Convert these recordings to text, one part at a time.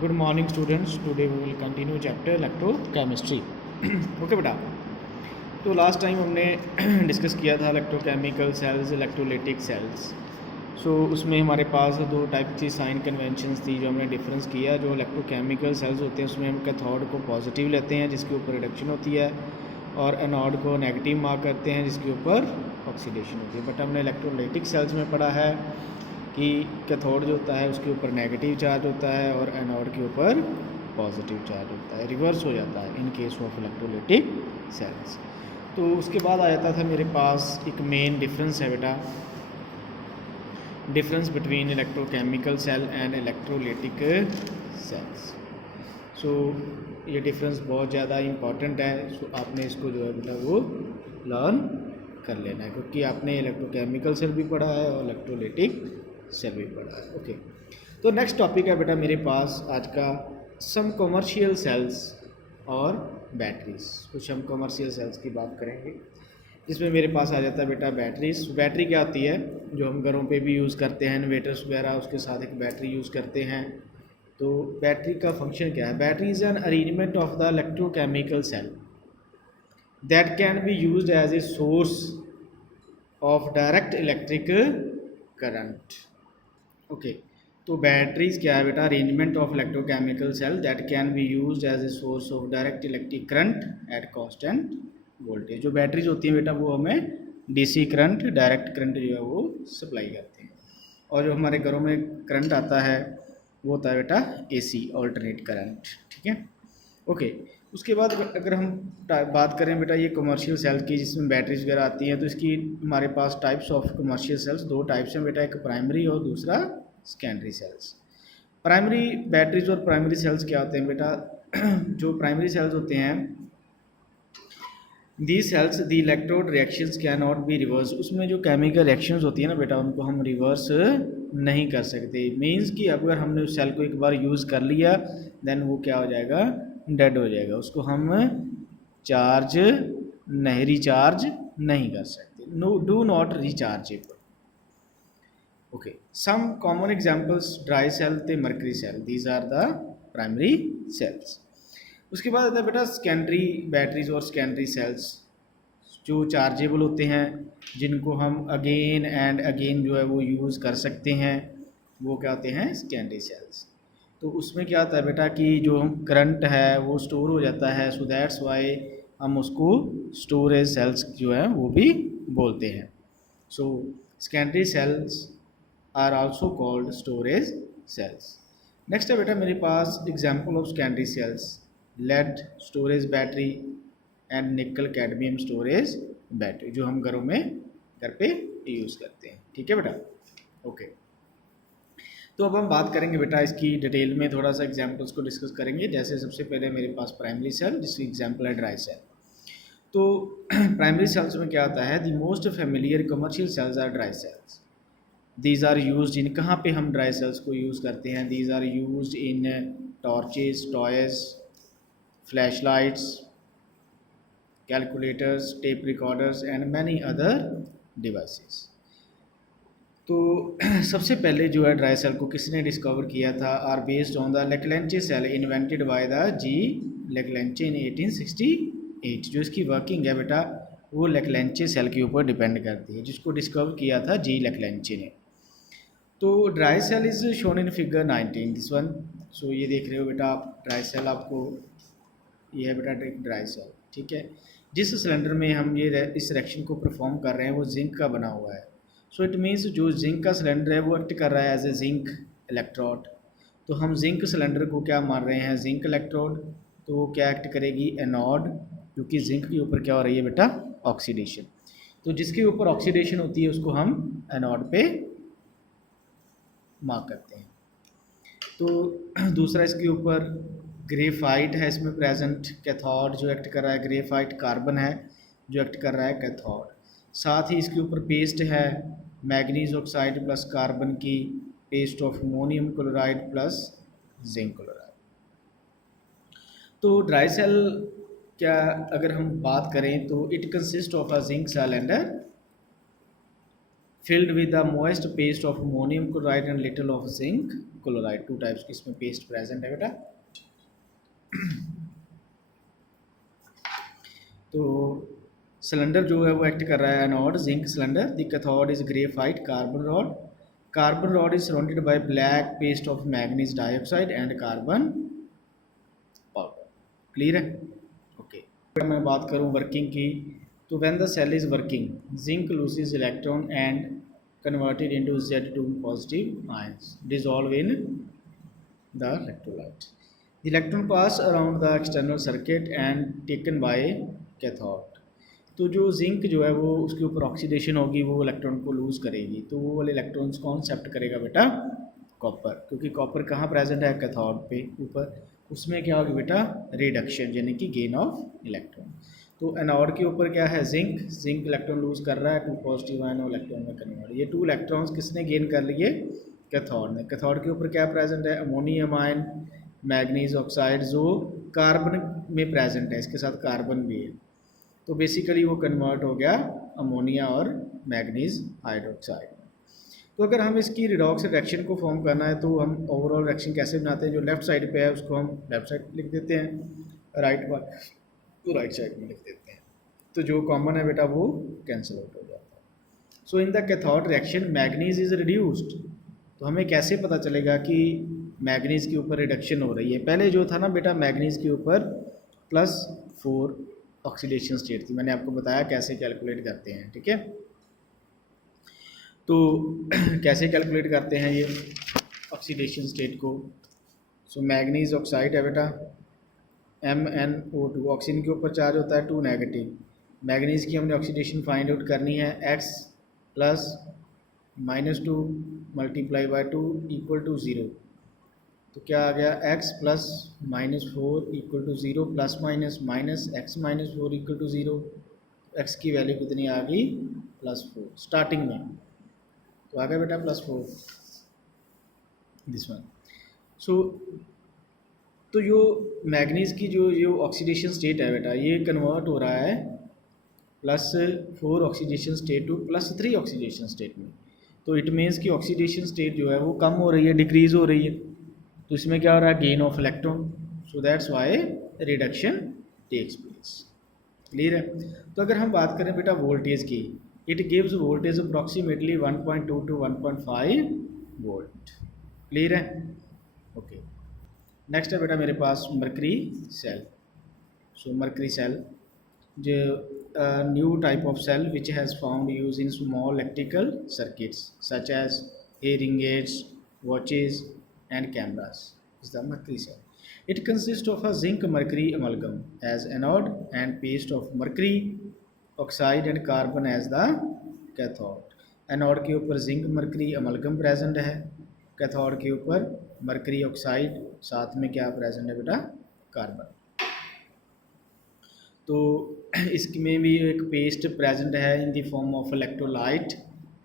Good morning students, today we will continue chapter electrochemistry. Okay बेटा, तो last time हमने discuss किया था electrochemical cells, electrolytic cells. So उसमें हमारे पास दो टाइप की साइन कन्वेंशंस थी जो हमने डिफरेंस किया। जो इलेक्ट्रोकेमिकल सेल्स होते हैं उसमें हम कैथोड को पॉजिटिव लेते हैं जिसके ऊपर रिडक्शन होती है, और एनोड को नेगेटिव मार्क करते हैं जिसके ऊपर ऑक्सीडेशन होती है। बट हमने इलेक्ट्रोलाइटिक सेल्स में पढ़ा है कि कैथोड जो होता है उसके ऊपर नेगेटिव चार्ज होता है और एनोड के ऊपर पॉजिटिव चार्ज होता है, रिवर्स हो जाता है in case of electrolytic cells. तो उसके बाद आ जाता था मेरे पास एक मेन डिफरेंस है बेटा, difference between electrochemical cell and electrolytic cells. So ये डिफरेंस बहुत ज़्यादा इम्पॉर्टेंट है। सो आपने इसको जो है बेटा वो लर्न कर लेना है, क्योंकि आपने इलेक्ट्रोकेमिकल सेल भी पढ़ा है और इलेक्ट्रोलाइटिक सेल भी पढ़ा है। ओके, तो नेक्स्ट टॉपिक है बेटा मेरे पास आज का सम कमर्शियल सेल्स और बैटरीज। कुछ हम कमर्शियल सेल्स की बात करेंगे, जिसमें मेरे पास आ जाता है बेटा बैटरीज। बैटरी क्या होती है, जो हम घरों पे भी यूज़ करते हैं, इन्वेटर्स वगैरह, उसके साथ एक बैटरी यूज़ करते हैं। तो बैटरी का फंक्शन क्या है? Battery is an arrangement of the electrochemical cell that can be used as a source of direct electric current. Okay, तो बैटरीज क्या है बेटा? Arrangement of electrochemical cell that can be used as a source of direct electric current at constant voltage. जो batteries होती हैं बेटा वो हमें डीसी करंट, डायरेक्ट करंट जो है वो सप्लाई करते हैं। और जो हमारे घरों में करंट आता है वो होता है बेटा एसी, ऑल्टरनेट करंट। ठीक है, ओके। उसके बाद अगर हम बात करें बेटा ये कमर्शियल सेल की जिसमें बैटरीज वगैरह आती हैं, तो इसकी हमारे पास टाइप्स ऑफ कमर्शियल सेल्स दो टाइप्स हैं बेटा, एक प्राइमरी और दूसरा सेकेंडरी सेल्स। प्राइमरी बैटरीज और प्राइमरी सेल्स क्या होते हैं बेटा? जो प्राइमरी सेल्स होते हैं, the cells the electrode reactions can not be reverse. उसमें जो केमिकल रिएक्शंस होती है ना बेटा, उनको हम रिवर्स नहीं कर सकते। मींस कि अगर हमने उस सेल को एक बार यूज़ कर लिया देन वो क्या हो जाएगा? डेड हो जाएगा। उसको हम चार्ज नहीं, रिचार्ज नहीं कर सकते। No, do not rechargeable. Okay, some common examples dry cell ते mercury cell, these are the primary cells. उसके बाद आता है बेटा सेकेंडरी बैटरीज और सेकेंडरी सेल्स, जो चार्जेबल होते हैं, जिनको हम अगेन एंड अगेन जो है वो यूज़ कर सकते हैं, वो क्या होते हैं? Secondary cells. तो उसमें क्या होता है बेटा कि जो करंट है वो स्टोर हो जाता है, सो दैट्स वाई हम उसको स्टोरेज सेल्स जो है वो भी बोलते हैं। So secondary cells are also called storage cells. Next है बेटा मेरे पास example of secondary cells, lead storage battery and nickel cadmium storage battery, जो हम घरों में घर पे यूज़ करते हैं। ठीक है बेटा, ओके। तो अब हम बात करेंगे बेटा इसकी डिटेल में, थोड़ा सा एग्जांपल्स को डिस्कस करेंगे। जैसे सबसे पहले मेरे पास प्राइमरी सेल, जिसकी एग्जांपल है ड्राई सेल। तो प्राइमरी सेल्स में क्या आता है? The most familiar commercial cells are dry cells. These are used in, कहाँ पे हम ड्राई सेल्स को यूज़ करते हैं? These are used in torches, toys, flash lights, calculators, tape recorders and many other devices. तो सबसे पहले जो है ड्राई सेल को किसने डिस्कवर किया था? Are based on the Leclanche cell invented by the G Leclanche in 1868। जो इसकी वर्किंग है बेटा वो लेक्लेंचे सेल के ऊपर डिपेंड करती है, जिसको डिस्कवर किया था जी लेक्लेंचे ने। तो dry cell is shown in figure 19, this one. So ये देख रहे हो बेटा आप ड्राई सेल, आपको ये है बेटा एक ड्राई सेल। ठीक है, जिस सिलेंडर में हम ये इस रिएक्शन को परफॉर्म कर रहे हैं वो जिंक का बना हुआ है। सो इट मीन्स जो जिंक का सिलेंडर है वो एक्ट कर रहा है एज ए जिंक इलेक्ट्रोड। तो हम जिंक सिलेंडर को क्या मान रहे हैं? Zinc electrode. तो वो क्या एक्ट करेगी? एनोड, क्योंकि जिंक के ऊपर क्या हो रही है बेटा? ऑक्सीडेशन। तो जिसके ऊपर ऑक्सीडेशन होती है उसको हम एनोड पे मार्क करते हैं। तो दूसरा इसके ऊपर ग्रेफाइट है इसमें प्रेजेंट, कैथोड जो एक्ट कर रहा है, ग्रेफाइट कार्बन है जो एक्ट कर रहा है कैथोड। साथ ही इसके ऊपर पेस्ट है मैग्नीज ऑक्साइड प्लस कार्बन की, paste of ammonium chloride plus zinc chloride. तो ड्राई सेल क्या अगर हम बात करें तो it consist of a zinc cell and filled with the moist paste of ammonium chloride and little of zinc chloride. Two types की इसमें paste present है बेटा। तो सिलेंडर जो है वो एक्ट कर रहा है anode zinc cylinder. The cathode is graphite carbon rod. Carbon rod is surrounded by black paste of manganese dioxide and carbon powder. Clear है? ओके। अगर मैं बात करूं वर्किंग की, तो when the cell is working zinc loses electron and converted into Z2 positive ions dissolve in the electrolyte. The electron pass around the external circuit and taken by cathode. तो जो zinc जो है वो उसके ऊपर oxidation होगी, वो electron को लूज़ करेगी, तो वो वाले इलेक्ट्रॉन्स कौन एक्सेप्ट करेगा बेटा? कॉपर। क्योंकि कॉपर कहाँ प्रेजेंट है? कैथोड पे ऊपर। उसमें क्या होगा बेटा? रिडक्शन, यानी कि गेन ऑफ इलेक्ट्रॉन। तो एनोड के ऊपर क्या है? जिंक। जिंक इलेक्ट्रॉन लूज़ कर रहा है, 2 पॉजिटिव आयन इलेक्ट्रॉन में कन्वर्ट। ये 2 इलेक्ट्रॉन्स किसने गेन कर लिए? कैथोड ने। कैथोड के ऊपर क्या प्रेजेंट है? अमोनियम आयन, मैग्नीज ऑक्साइड जो कार्बन में प्रेजेंट है, इसके साथ कार्बन भी है। तो बेसिकली वो कन्वर्ट हो गया अमोनिया और मैग्नीज हाइड्रोक्साइड। तो अगर हम इसकी रिडॉक्स रिएक्शन को फॉर्म करना है, तो हम ओवरऑल रिएक्शन कैसे बनाते हैं? जो लेफ्ट साइड पे है उसको हम लेफ्ट साइड लिख देते हैं, राइट वाला तो राइट साइड में लिख देते हैं। तो जो कॉमन है बेटा वो कैंसिल आउट हो जाता है। So in the cathode reaction manganese is reduced. तो हमें कैसे पता चलेगा कि मैग्नीज के ऊपर रिडक्शन हो रही है? पहले जो था ना बेटा, मैग्नीज के ऊपर +4 ऑक्सीडेशन स्टेट थी। मैंने आपको बताया कैसे कैलकुलेट करते हैं, ठीक है? तो कैसे कैलकुलेट करते हैं ये ऑक्सीडेशन स्टेट को? सो मैग्नीज ऑक्साइड है बेटा, MnO2, ऑक्सीजन के ऊपर चार्ज होता है 2 नेगेटिव। मैग्नीज की हमने ऑक्सीडेशन फाइंड आउट करनी है, X + -2 × 2 = 0। तो क्या आ गया? x + -4 = 0, plus minus minus x - 4 = 0। x की वैल्यू कितनी आ गई? +4 स्टार्टिंग में। तो आ गया बेटा +4 दिस वन। सो तो जो मैग्नीज की जो ऑक्सीडेशन स्टेट है बेटा, ये कन्वर्ट हो रहा है +4 oxidation state to +3 oxidation state में। तो इट मीन्स कि ऑक्सीडेशन स्टेट जो है वो कम हो रही है, डिक्रीज़ हो रही है। तो इसमें क्या हो रहा है? Gain of electron. So that's why reduction takes place. Clear है? तो अगर हम बात करें बेटा वोल्टेज की, it gives voltage approximately 1.2 to 1.5 volt. Clear है? ओके। नेक्स्ट है बेटा मेरे पास mercury cell. So mercury cell जो new type of cell which has found use in small electrical circuits such as hearing aids, watches and cameras is the mercury cell. It consists of a zinc mercury amalgam as anode and paste of mercury oxide and carbon as the cathode. Anode के ऊपर zinc mercury amalgam present है, cathode के ऊपर mercury oxide, साथ में क्या present है बेटा? कार्बन। तो इसमें भी एक पेस्ट प्रेजेंट है in the form of electrolyte.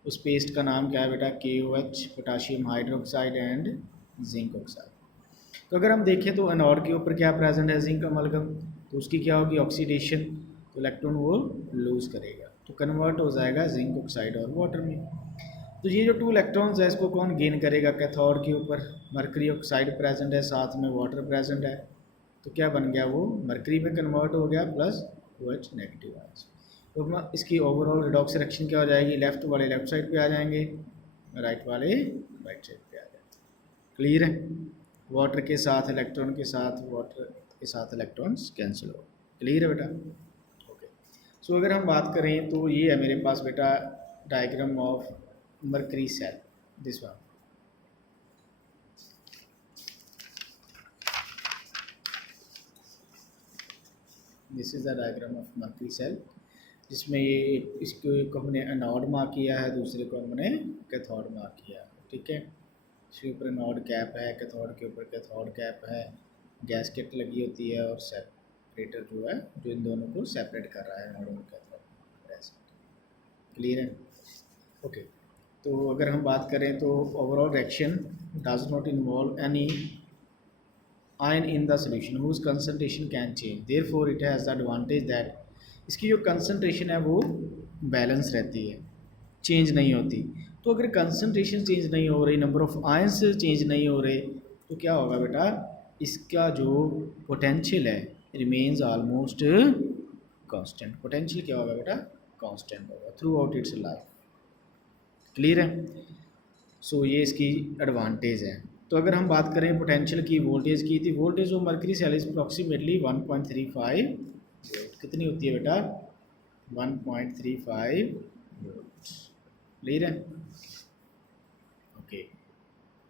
उस पेस्ट का नाम क्या है बेटा? KOH, potassium hydroxide and zinc oxide. तो अगर हम देखें तो एनोड के ऊपर क्या प्रेजेंट है? Zinc amalgam. तो उसकी क्या होगी? ऑक्सीडेशन। तो इलेक्ट्रॉन वो लूज़ करेगा, तो कन्वर्ट हो जाएगा जिंक ऑक्साइड और वाटर में। तो ये जो 2 इलेक्ट्रॉन्स है इसको कौन गेन करेगा? कैथोड के ऊपर मरकरी ऑक्साइड प्रेजेंट है, साथ में वाटर प्रेजेंट है। तो क्या बन गया? वो मरकरी में कन्वर्ट हो गया +OH नेगेटिव आयंस। तो इसकी ओवरऑल रिडॉक्स रिएक्शन क्या हो जाएगी? लेफ्ट वाले लेफ्ट साइड पे आ जाएंगे, राइट वाले राइट साइड पे आ जाएंगे। क्लियर है? वाटर के साथ इलेक्ट्रॉन के साथ वाटर के साथ इलेक्ट्रॉन्स कैंसिल हो। क्लियर है बेटा? ओके। सो अगर हम बात करें तो ये है मेरे पास बेटा diagram of mercury cell, this one. This is the diagram of mercury cell, जिसमें ये इसको एक हमने एनोड मार्क किया है, दूसरे को हमने कैथोड मार्क किया है, ठीक है? इसके ऊपर एनोड कैप है, कैथोड के ऊपर कैथोड कैप है, गैसकेट लगी होती है और सेपरेटर जो है जो इन दोनों को सेपरेट कर रहा है, एनोड और कैथोड। क्लियर है? ओके। तो अगर हम बात करें तो overall reaction does not involve any ion in the solution whose concentration can change, therefore it has the advantage that इसकी जो कंसनट्रेशन है वो बैलेंस रहती है। चेंज नहीं होती। तो अगर कंसनट्रेशन चेंज नहीं हो रही, नंबर ऑफ आयंस चेंज नहीं हो रहे, तो क्या होगा बेटा, इसका जो पोटेंशियल है रिमेन्स ऑलमोस्ट कांस्टेंट। पोटेंशियल क्या होगा बेटा, कांस्टेंट होगा through out it's life. Clear है। सो ये इसकी एडवांटेज है। तो अगर हम बात करें पोटेंशियल की, वोल्टेज की, the voltage of mercury cell is approximately 1.35 volt. कितनी होती है बेटा, 1.35 वोल्ट। क्लियर है।